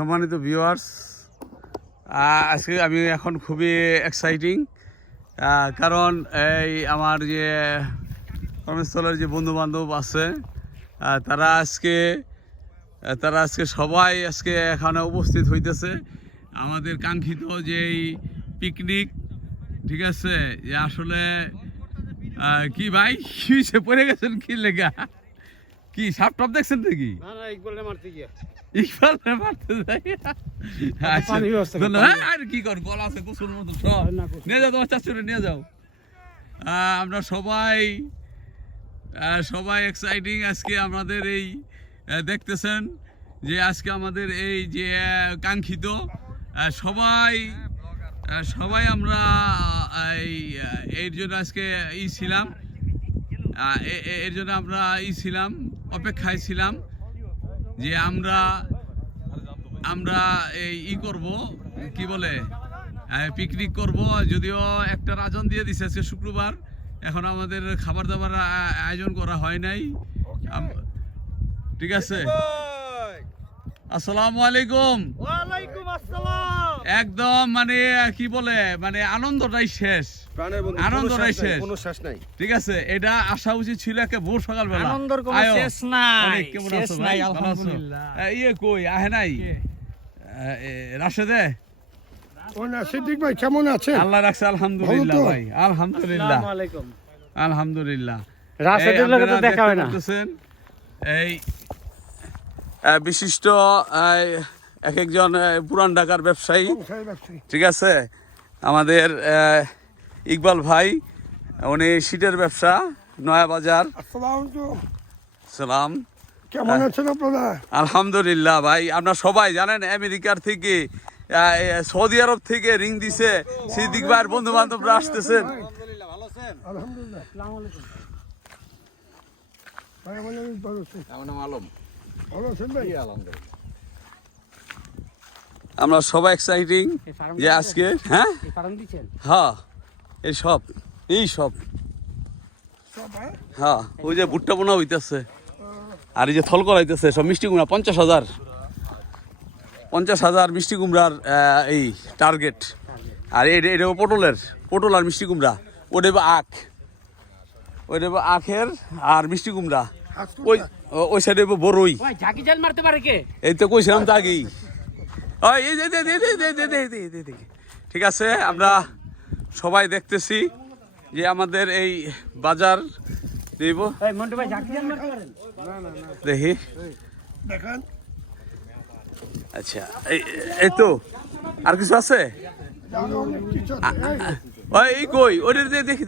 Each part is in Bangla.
সম্মানিত ভিউয়ার্স, আজকে আমি এখন খুবই এক্সাইটিং, কারণ এই আমার যে কর্মস্থলের যে বন্ধুবান্ধব আছে তারা আজকে সবাই এখানে উপস্থিত হইতেছে। আমাদের কাঙ্ক্ষিত যেই পিকনিক, ঠিক আছে, যে আসলে কি ভাই কি পড়ে গেছেন, কি লেগা, কি সাপ টাপ দেখছেন নাকি? ইকবাল মারতে যাই। আর কি কর, গলা আছে কুসুর মতো, সব নিয়ে যাও, তোমার চাচুরে নিয়ে যাও। আমরা সবাই এক্সাইটিং। আজকে আমাদের এই দেখতেছেন যে আজকে আমাদের এই যে কাঙ্ক্ষিত সবাই আমরা এর জন্য আজকে ছিলাম, এর জন্য আমরা অপেক্ষায় ছিলাম যে আমরা এই করব, কি বলে, পিকনিক করব। যদিও একটা রাজন দিয়ে দিছে আজকে শুক্রবার, এখন আমাদের খাবার দাবার আয়োজন করা হয় নাই। ঠিক আছে, আসসালামু আলাইকুম। ওয়ালাইকুম আসসালাম। একদম মানে কি বলে, মানে আনন্দটাই শেষ, কোনো শেষ নাই। ঠিক আছে, এটা আসা উচিত ছিল একে ভোর সকালবেলা। আনন্দের কোনো শেষ নাই। কেমন আছো ভাই? আলহামদুলিল্লাহ। কই আহে নাই রাশেদে? সিদ্দিক ভাই কেমন আছেন? আল্লাহ রাখছে, আলহামদুলিল্লাহ ভাই, আলহামদুলিল্লাহ, আসসালামু আলাইকুম। আলহামদুলিল্লাহ। রাশেদের লগে তো দেখা হয় না। এই বিশিষ্ট এক একজন পুরান ঢাকার ব্যবসায়ী, ঠিক আছে, আমাদের ইকবাল ভাই, উনি শীতের ব্যবসা, নয়া বাজার। সালাম, কেমন আছেন আপনারা? আলহামদুলিল্লাহ ভাই। আপনার সবাই জানেন আমেরিকার থেকে, সৌদি আরব থেকে রিং দিছে, সিদ্দিক ভাইয়ের বন্ধু বান্ধবরা আসতেছেন। আমরা সবাই এক্সাইটিং যে আজকে হ্যাঁ এই সব হ্যাঁ, ওই যে ভুট্টা বোনা হইতেছে, আর এই যে থল করাইতেছে সব মিষ্টি কুমড়া, 50,000 মিষ্টি কুমড়ার এই টার্গেট। আর এটা পটল আর মিষ্টি কুমড়া, ওটা আখের আর মিষ্টি কুমড়া, ওই সাইডে বড়ই। এই তো কইছিলাম তো আগেই। ঠিক আছে, আমরা সবাই দেখতেছি যে আমাদের এই বাজার দেখি। আচ্ছা, এই তো আর কিছু আছে? এই কই ওদের দেখি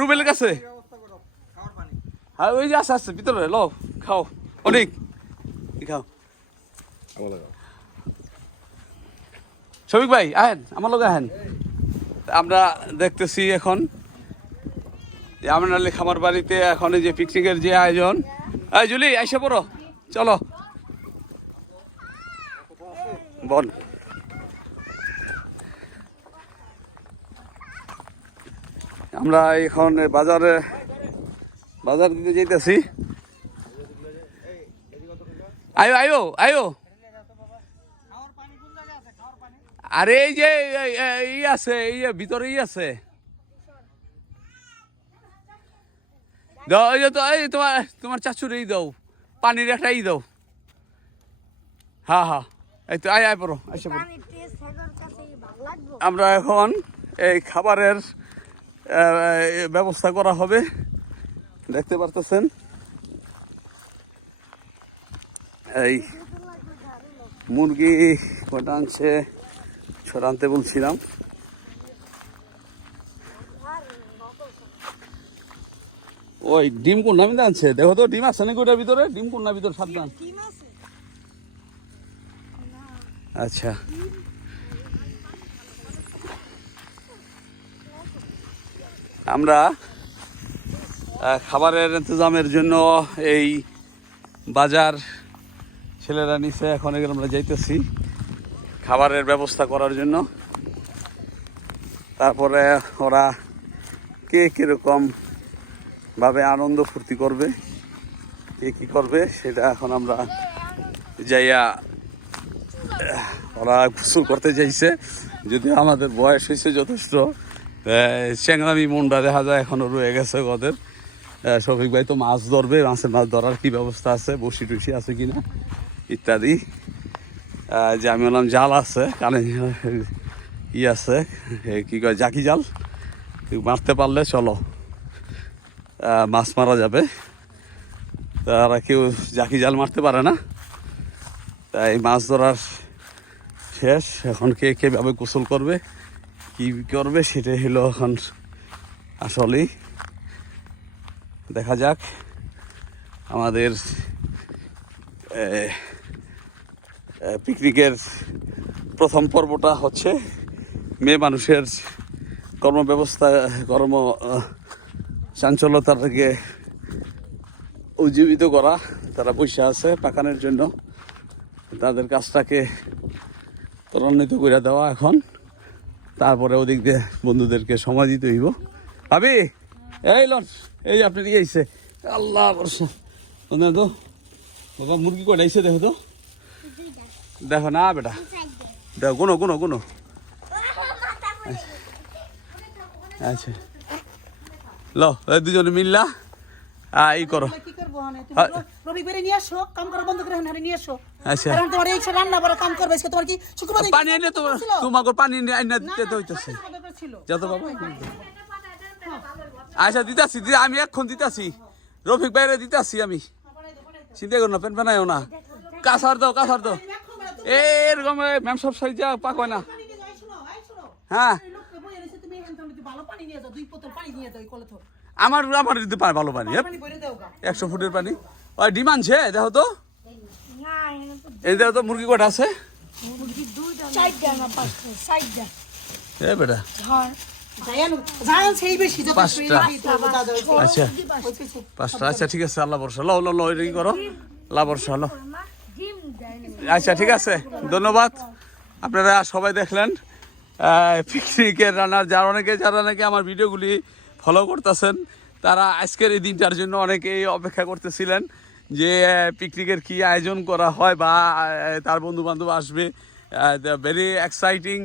রুবেলের কাছে। হ্যাঁ, ওই যে আছে ভিতরে, লো খাও, অনেক খাও। শফিক ভাই আহেন, আমার লোক আহেন। আমরা দেখতেছি এখন যে আমরা খামার বাড়িতে এখন এই যে পিকনিকের যে আয়োজন। এই জুলি আইসা পড়ো, চলো বল। আমরা এখন বাজার দিতে যাইতেছি। আয়ো আরে এই যে আছে, এই ভিতরেই আছে। দাও, এই যে তোমার চাচুর এই দাও, পানির একটা দাও। হ্যাঁ, এই তো আয় পড়ো, আসে পড়ো। আমরা এখন এই খাবারের ব্যবস্থা করা হবে, দেখতে পারতেছেন। এই মুরগি কটা আনছে, ছড়ানতে বলছিলাম। ওই ডিম কোন নামে আনছে, দেখো তো ডিম আছে নাকি ওটার ভিতরে, ডিম কোন না ভিতরে, সাবধান। আচ্ছা, আমরা খাবারের ইন্তজামের জন্য এই বাজার ছেলেরা নিচে, এখন আমরা যাইতেছি খাবারের ব্যবস্থা করার জন্য। তারপরে ওরা কে কীরকম ভাবে আনন্দ ফুর্তি করবে, কে কী করবে সেটা এখন আমরা যাইয়া ওরা গোসল করতে চাইছে, যদিও আমাদের বয়স হয়েছে যথেষ্ট, চ্যাংরামি মনটা দেখা যায় এখনও রয়ে গেছে ওদের। শফিক ভাই তো মাছ ধরবে, মাছ ধরার কী ব্যবস্থা আছে, বসি টুসি আছে কিনা ইত্যাদি। যে আমি বললাম জাল আছে, কানে ই আছে, কী কয় জাকি জাল, মারতে পারলে চলো মাছ মারা যাবে। তারা কেউ জাকি জাল মারতে পারে না, তাই মাছ ধরার শেষ। এখন কে কীভাবে গোসল করবে, কী করবে সেটাই হলো এখন আসলেই দেখা যাক। আমাদের পিকনিকের প্রথম পর্বটা হচ্ছে মেয়ে মানুষের কর্মব্যবস্থা, চাঞ্চল্যতাকে উজ্জীবিত করা। তারা বসে আছে পাকানোর জন্য, তাদের কাজটাকে ত্বরান্বিত করে দেওয়া এখন। তারপরে ওদিক দিয়ে বন্ধুদেরকে সময় দিতে হইব। ভাবি এই লন, এই আপনি দিকে আইসে, আল্লাহ বর্ষা তো বাবা মুরগি কয়টা আইসে দেখো তো, দেখো না বেটা, দেখো কোনো কোনো কোনো আচ্ছা ল দুজনে মিললা ই করো। আচ্ছা পানি এনে তোমাকে পানি এনে দিতে হইতেছে, যত বাবা। আচ্ছা দিতাছি, আমি এখন দিতাছি, রফিক বাইরে দিতাছি আমি, চিন্তা করো না, পেন পেনাইও না, কাছার দাও কাছার দাও, এরকম ম্যাম সব সাইজ পাক হয় না। হ্যাঁ আমার আমার দিতে পারে ভালো পানি, 100 ফুটের পানি। ওই ডিম আনছে দেখো তো, এই দেখো তো মুরগি কটা আছে, এ বেটা 5টা। আচ্ছা 5টা, আচ্ছা ঠিক আছে, আল্লাহ বর্ষা লো লো লো, এটা কি করো, আল্লাহ বর্ষা লো। আচ্ছা ঠিক আছে, ধন্যবাদ। আপনারা সবাই দেখলেন পিকনিকের রান্নার, যারা নাকি আমার ভিডিওগুলি ফলো করতেছেন, তারা আজকের এই দিনটার জন্য অনেকেই অপেক্ষা করতেছিলেন যে পিকনিকের কি আয়োজন করা হয় বা তার বন্ধু বান্ধব আসবে, ভেরি এক্সাইটিং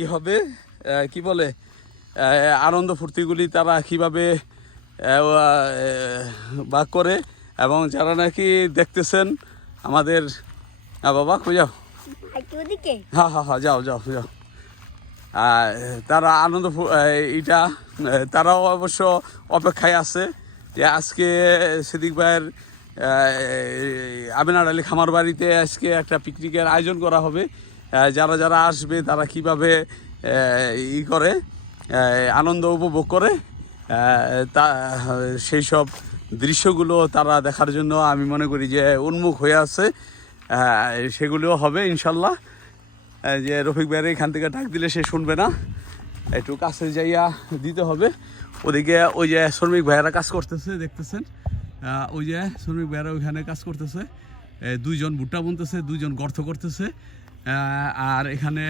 ই হবে, কি বলে আনন্দ ফুর্তিগুলি তারা কিভাবে ভাগ করে। এবং যারা নাকি দেখতেছেন আমাদের, বাবা কই যাও, হ্যাঁ হ্যাঁ হ্যাঁ যাও যাও যাও, তারা আনন্দ এইটা তারাও অবশ্য অপেক্ষায় আছে যে আজকে সিদ্দিক ভাইয়ের আমিনার আলী খামার বাড়িতে আজকে একটা পিকনিকের আয়োজন করা হবে। যারা যারা আসবে তারা কিভাবে ই করে আনন্দ উপভোগ করে, তা সেই সব দৃশ্যগুলো তারা দেখার জন্য আমি মনে করি যে উন্মুখ হয়ে আছে। সেগুলোও হবে ইনশাল্লাহ। যে রফিক ভাইয়ের এখান থেকে ডাক দিলে সে শুনবে না, একটু কাছে যাইয়া দিতে হবে। ওদিকে ওই যে শ্রমিক ভাইয়েরা কাজ করতেছে দেখতেছেন, ওই যে শ্রমিক ভাইয়েরা ওইখানে কাজ করতেছে, 2জন ভুট্টা বুনতেছে, 2জন গর্ত করতেছে। আর এখানে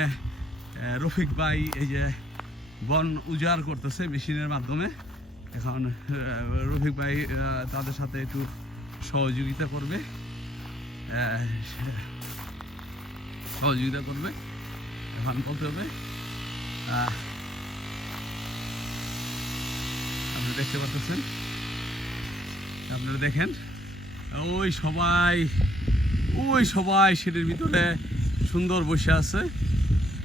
রফিক ভাই এই যে বন উজাড় করতেছে মেশিনের মাধ্যমে। এখন রফিক ভাই তাদের সাথে একটু সহযোগিতা করবে, এখন বলতে হবে। আপনি দেখতে পাচ্ছেন, আপনারা দেখেন ওই সবাই সেটার ভিতরে সুন্দর বসে আছে,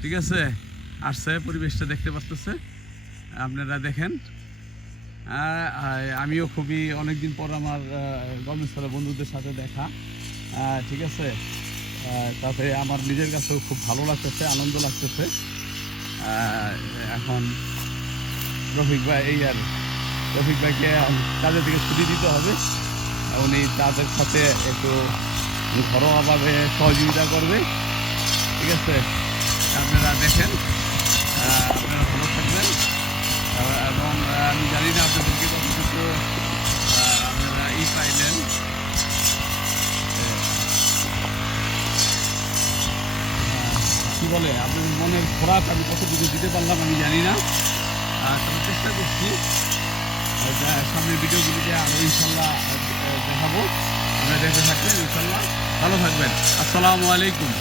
ঠিক আছে, আসছে পরিবেশটা দেখতে পাচ্ছেছে, আপনারা দেখেন। আমিও খুবই অনেকদিন পর আমার গভর্নমেন্ট বন্ধুদের সাথে দেখা, ঠিক আছে, তাতে আমার নিজের কাছেও খুব ভালো লাগতেছে, আনন্দ লাগতেছে। এখন রফিক ভাইকে কাজের থেকে ছুটি দিতে হবে, উনি তাদের সাথে একটু ঘরোয়াভাবে সহযোগিতা করবে, ঠিক আছে। আপনারা দেখেন, আপনারা ভালো থাকবেন। এবং আমি জানি না আপনাদেরকে কতটুকু আপনারা পাইলেন। কি বলে আপনাদের মনের খোরাক আমি কতটুকু দিতে পারলাম আমি জানি না, তবে চেষ্টা করছি। সামনের ভিডিওগুলিতে আরও ইনশাল্লাহ দেখাবো। আমরা দেখে থাকবেন ইনশাল্লাহ। ভালো থাকবেন। আসসালামু আলাইকুম।